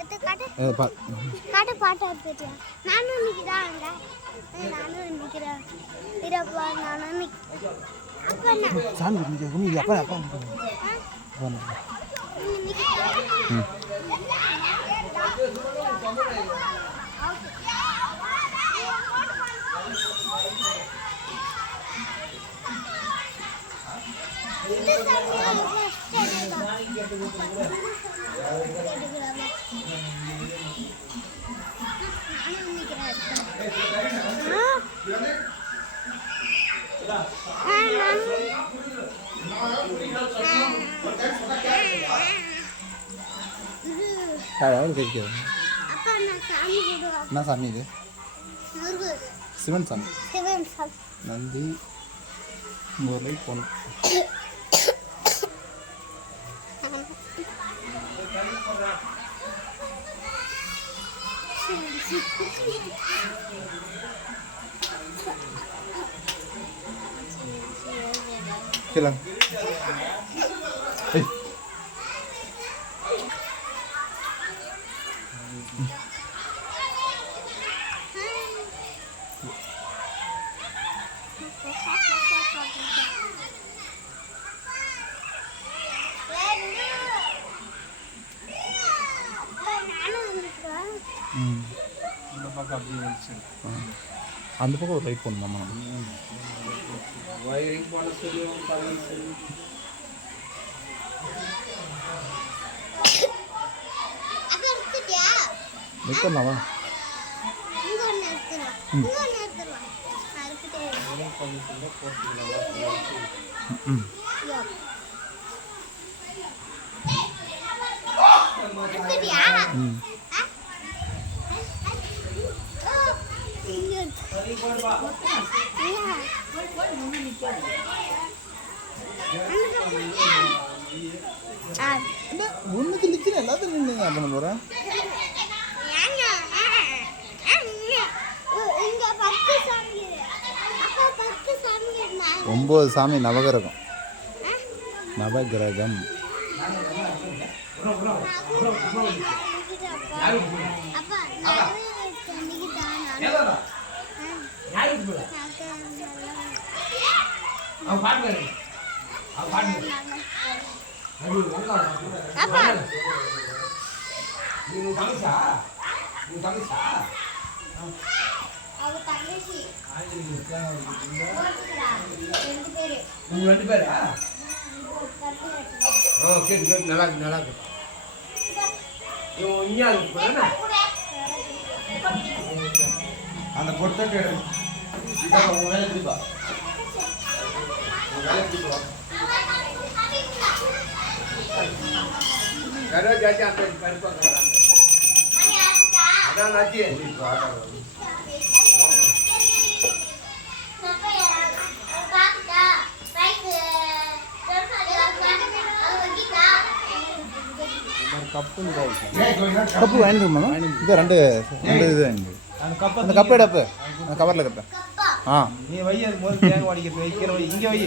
எத்த காட்டு பாட்டு எடுத்துட்டு நானும் நிற்கிறேன் நானும் நிற்கிறேன் இரப்பா நானும் நான் சாமி நிற்க குமி அப்பா அப்பா ஆ? நீ நிக்கிறேன் ம். சாமி கூடுவேன் என்ன சாமி இது? சிவன் சாமி. சிவன் சாமி. Nandi Murali Kailan? Ay! Mm. பக்கம் அப்படியே வந்துச்சு. அந்த பக்கம் ஒரு லைட் போடணுமா வயரிங் பண்ண சொல்லுவோம் பழைய சொல்லி. நிற்கலாமா ம் ம் ஒன்றுக்கு நிற்கிறேன் எல்லாத்தையும் நின்று என்ன பண்ண போகிறேன் இங்க ஒம்பது சாமி நவகிரகம். நவகிரகம். அப்பா நான் அவன் பாட்டு அவன் பாட்டு அப்பா. நீ உன் தங்கச்சா? உன் தங்கச்சா? பேரு. உங்க ரெண்டு பேரா? ஓ கேட்டு கேட்டு நல்லா இருக்கு நல்லா இருக்கு. இவன் இங்கே இருக்கு அந்த பொட்டை வேலை திருப்பா வேலை திருப்பா அந்த அதான் நாச்சி கப்பு வாங்கிட்டுமா இது ரெண்டு ரெண்டு இது அந்த கப்பை அந்த கவரில் கப்பு. ஆ. நீ வை அது முதல்ல தேங்க வடிக்கிறது வைக்கிற வை இங்கே வை.